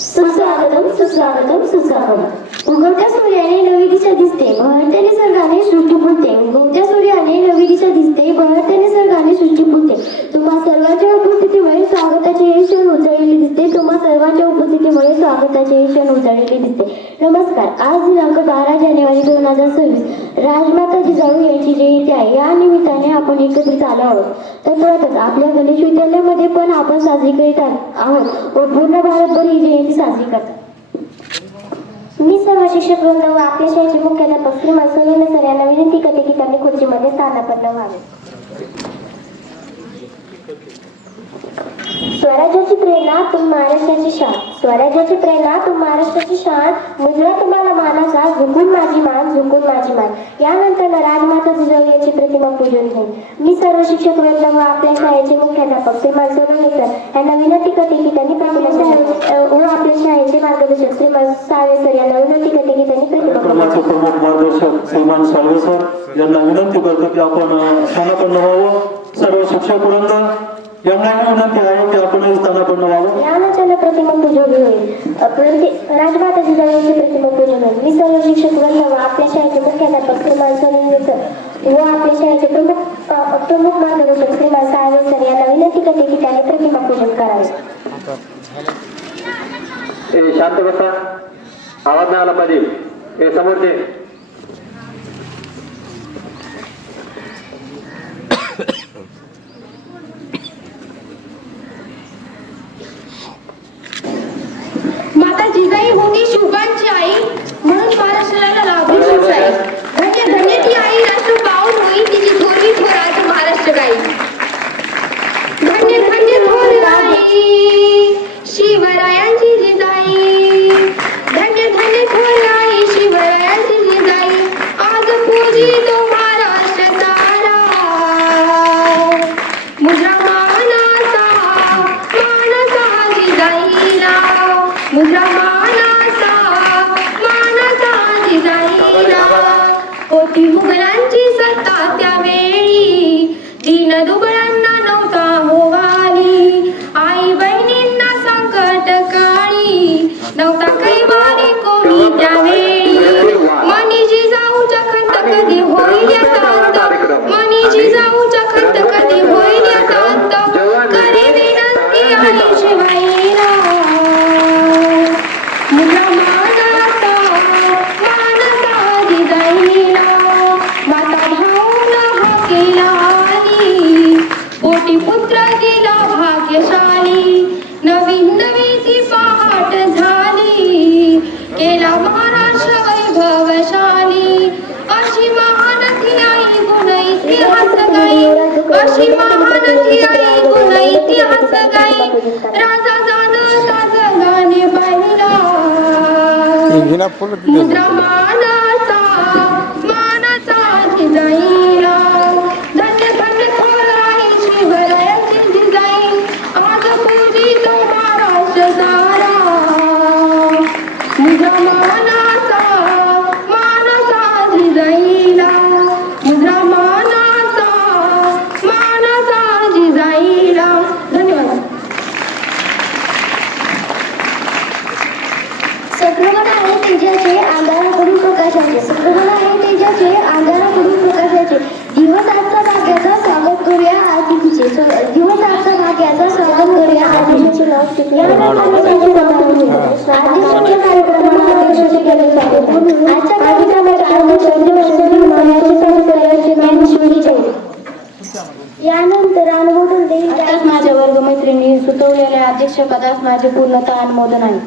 सुस्वागतम सुस्वागतम सुस्वागतम. उगवत्या सूर्याने नवी दिशा दिसते, बहरत्या निसर्गाने सृष्टी फुलते. उगवत्या सूर्याने नवी दिशा दिसते, बहरत्या निसर्गाने सृष्टी फुलते. तुम्हा सर्वांच्या उपस्थितीमुळे स्वागताचे हे क्षण उजळलेले दिसते. तुम्हा सर्वांच्या उपस्थितीमुळे स्वागताचे हे क्षण उजळलेले दिसते. नमस्कार. आज दिनांक 12 जानेवारी 2026 राजमाता जिजाऊ यांची जयंती आहे. या निमित्ताने आपण एकत्रित आलो आहोत. तसंच आपल्या गणेश विद्यालयामध्ये पण आपण साजरी करीत आहोत व पूर्ण भारतभर ही जयंती साजरी करतात. मी सर्व शिक्षक वृंद व आपल्या शाळेचे मुख्याध्यापक श्रीमान सोनेने सर यांना विनंती करते की त्यांनी खुर्चीमध्ये स्थानापन्न व्हावे. स्वराज्याची प्रेरणा तुम महाराष्ट्राची शान, स्वराज्याची प्रेरणा तुम महाराष्ट्राची शान. मुजरा तुम्हाला मानाचा, झुकून माझी मान, झुकून माझी मान. यानंतर राजमाता जिजाऊ यांची प्रतिमा पूजन होईल. मी सर्व शिक्षक वृंद व आपल्या शाळेचे मुख्याध्यापक श्रीमान सोनवणे सर यांना विनंती करते की त्यांनी व आपल्या शाळेचे मार्गदर्शक श्रीमान साळवे सर यांना विनंती करते की त्यांनी प्रतिमा प्रमुख मार्गदर्शक श्रीमान साळवे सर यांना विनंती करतो की आपण स्थानापन्न व्हावं. सर्व शिक्षक वृंद यांना विनंती आहे की आपण स्थानापन्न व्हावं. यानंतर प्रतिमा पूजन होईल. राजमाता जिजाऊची प्रतिमा पूजन होईल. मी सर्व शिक्षक वृंद व आपल्या शाळेचे मुख्याध्यापक श्रीमान सोनवणे सर व आपल्या शाळेचे प्रमुख मार्गदर्शक श्रीमान साळवे सर यांना विनंती करते की त्यांनी प्रतिमा पूजन करावे. शांत बसा, आवाज नाही आला पाहिजे. हे समोरचे माता जिजाई होती शुभांची आई, म्हणून महाराष्ट्राला लाभली शिवशाही. धन्य धन्य ती आई, राष्ट्र पाऊल होई तिची थोरवी थोर आज महाराष्ट्र गाई. धन्य धन्य थोर आई शिवरायांची जिजाई, धन्य धन्य थोर आई शिवरायांची जिजाई. आज पूजी तो महाराष्ट्र सारा, मुजरा मानाचा जिजाईला, मुजरा मानाचा जिजाईला. होती मुघलांची सत्ता त्यावेळी, दीन दुबळांना नव्हता होवाली. आई बहिणींना संकट काळी, नव्हता कैवारी कोणी त्यावेळी. मनी जिजाऊच्या खंत कधी होईल याचा अंत, मनी जिजाऊच्या खंत कधी होईल याचा अंत. करी विनंती आई शिवाईला, मुजरा मानाचा जिजाईला. माता भाऊन हाकेला आली, पोटी पुत्र दिला भाग्यशाली. नवीन नवी ती पहाट झाली, केला महाराष्ट्र वैभवशाली. अशी महान ती आई गुण इतिहास गाई, अशी महान ती आई गुण इतिहास गाई. राजा जाणता जगाने पाहिला, मुजरा मानाचा जिजाईला. धन्य धन्य थोर आई शिवरायांची जिजाई, आज पूजी तो महाराष्ट्र सारा. मुजरा मानाचा जिजाईला, मुजरा मानाचा जिजाईला. धन्यवाद. सद्गुण आहे तेजाचे, अंधाराकडून प्रकाशाचे. सद्गुण आहे तेजाचे, अंधाराकडून प्रकाशाचे. दिवस आजचा भाग्याचा स्वागत करूया आदितीचे, दिवस आजचा भाग्याचा स्वागत करूया आदितीचे. आदितीच्या कार्यक्रमाला अध्यक्ष केले जाते. आजच्या कार्यक्रमाचे यानंतर अनुमोदन देईल. माझ्या वर्गमैत्रिणी सुचवलेल्या अध्यक्षपदास माझे पूर्णतः अनुमोदन आहे.